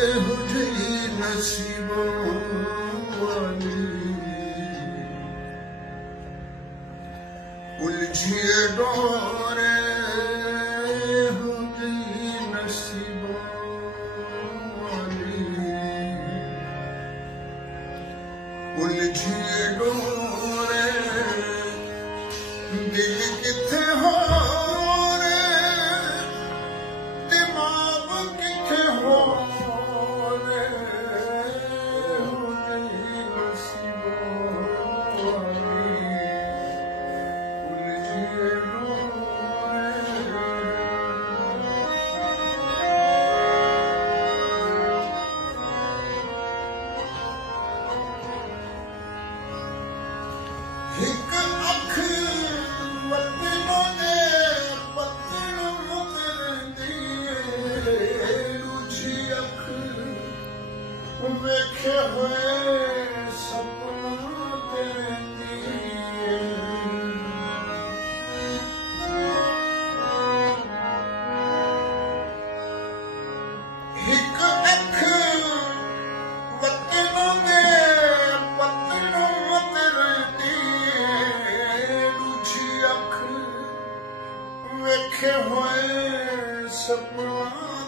ਇਹੋ ਜਿਹੀ ਨਸੀਬਾਂ ਵਾਲੀ ਉਲਝੀਏ ਡੋਰੇ ਇਹੋ ਜਿਹੀ ਨਸੀਬਾਂ ਵਾਲੀ ਉਲਝੀਏ ਡੋਰੇ ਦਿਲ ਕਿੱਥੇ ਹੋ ਇੱਕ ਅੱਖ ਵਤਨੋਂ ਦੇ ਪੱਤਣ ਮੁਕਰਦੀ ਏ ਦੂਜੀ ਅੱਖ ਵੇਖੇ ਹੋਏ ਸੁਪਨਾ ਦੇਖਦੀ ਏ ਇੱਕ ਅੱਖ ਵਤਨੋਂ ਦੇ ਪੱਤਣ ਮੁਕਰਦੀ ਵੇਖੇ ਹੋਏ ਸੁਪਨਾ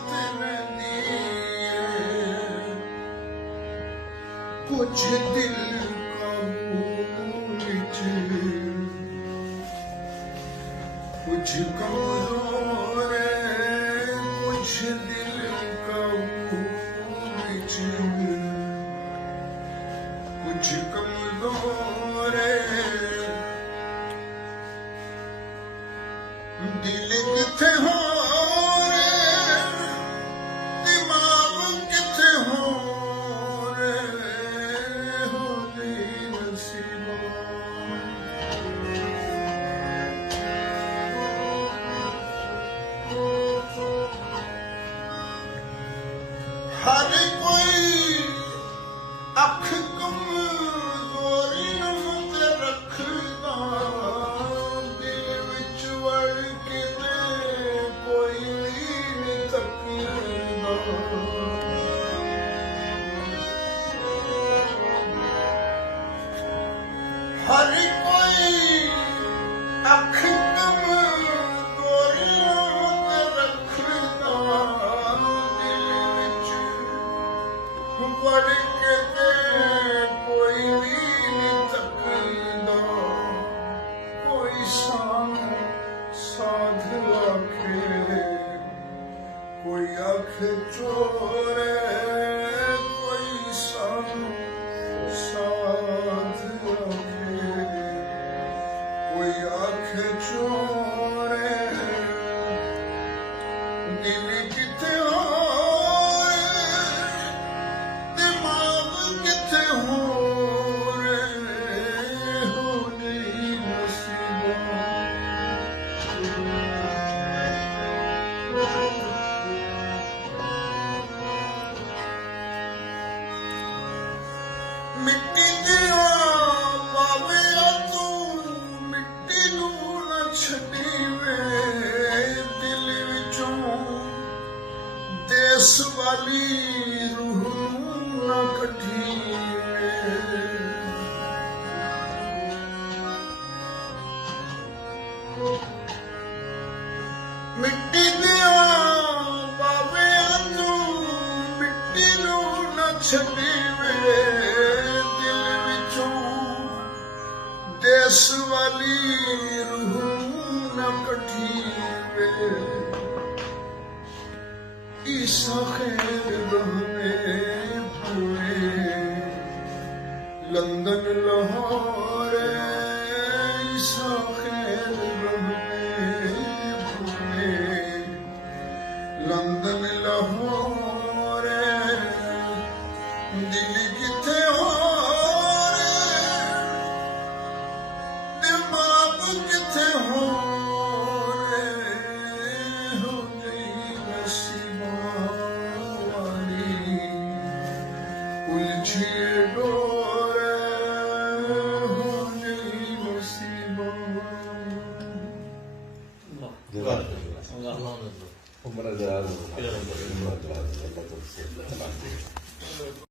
ਤੇ ਰਹਿੰਦੀ ਏ ਕੁਝ ਦਿਲ ਕਾਬੂ ਵਿੱਚ ਕੁਝ ਕਮਜ਼ੋਰ ਕੁਝ ਦਿਲ ਕਾਬੂ ਵਿੱਚ ਕੁਝ ਕਮਜ਼ੋਰ ਦਿਲ ਕਿੱਥੇ ਹੋ ਦਿਮਾਗ ਕਿੱਥੇ ਹੋ ਦੀ ਨਸੀਬਾਂ ਹਰ ਕੋਈ ਅੱਖ ਕਮਜ਼ੋਰੀ ਨੂੰ ਤੇ ਰੱਖਦਾ ਹਰ ਕੋਈ ਅੱਖ ਕਮਜ਼ੋਰੀ ਨੂੰ ਤੇ ਰੱਖਦਾ ਦਿਲ ਵਿੱਚ ਵੜ ਕੇ ਤੇ ਕੋਈ ਵੀ ਨਹੀਂ ਤੱਕਦਾ ਕੋਈ ਸਾਧ ਆਖੇ ਕੋਈ ਅੱਖ ਚੋਰੇ ਕੋਈ ਸਾਧ ਕੋਈ ਅੱਖ ਚੋਰੇ ਦਿਲ ਕਿੱਥੇ ਹੋ ਦਿਮਾਗ ਕਿੱਥੇ ਹੋ ਦੀ ਨਸੀਬਾਂ ਮਿੱਟੀ ਦੀਆਂ ਬਾਵੇਆਂ ਤੂੰ ਮਿੱਟੀ ਨੂੰ ਨਾ ਛੱਡੀ ਵੇ ਦਿਲ ਵਿੱਚੋਂ ਦੇਸ ਵਾਲੀ ਰੂਹ ਨਾ ਕੱਢੀ ਵੇ ਮਿੱਟੀ ਦੀਆਂ ਬਾਵੇਆਂ ਤੂੰ ਮਿੱਟੀ ਨੂੰ ਨਾ ਛੱਡੀ ਵੇ ਦਿਲ ਵਿੱਚੋਂ ਦੇਸ ਵਾਲੀ ਰੂਹ ਨਾ ਕੱਢੀ ਵੇ ਈਸਾ ਖੈਰ ਰਹਵੇ ਪੂਰੇ ਲੰਦਨ ਲਾਹੌਰ ਈਸਾ ਖੈਰ ਰਹਵੇ ਪੂਰੇ ਲੰਦਨ ਲਾਹੌਰ ਦਿਲ ਕਿੱਥੇ ਹੋ ਦਿਮਾਗ ਕਿੱਥੇ ਹੋ ਦੀ ਨਸੀਬਾਂ ਵਾਲੀ ਉਲਝੀਏ ਡੋਰੇ ਹੋ ਦੀ ਨਸੀਬਾਂ Allah Allah. ਵਾਹਿਗੁਰੂ ਅੱਲਾ ਤੋਂ ਸਿੱਖ ਕਰਾਂਗੇ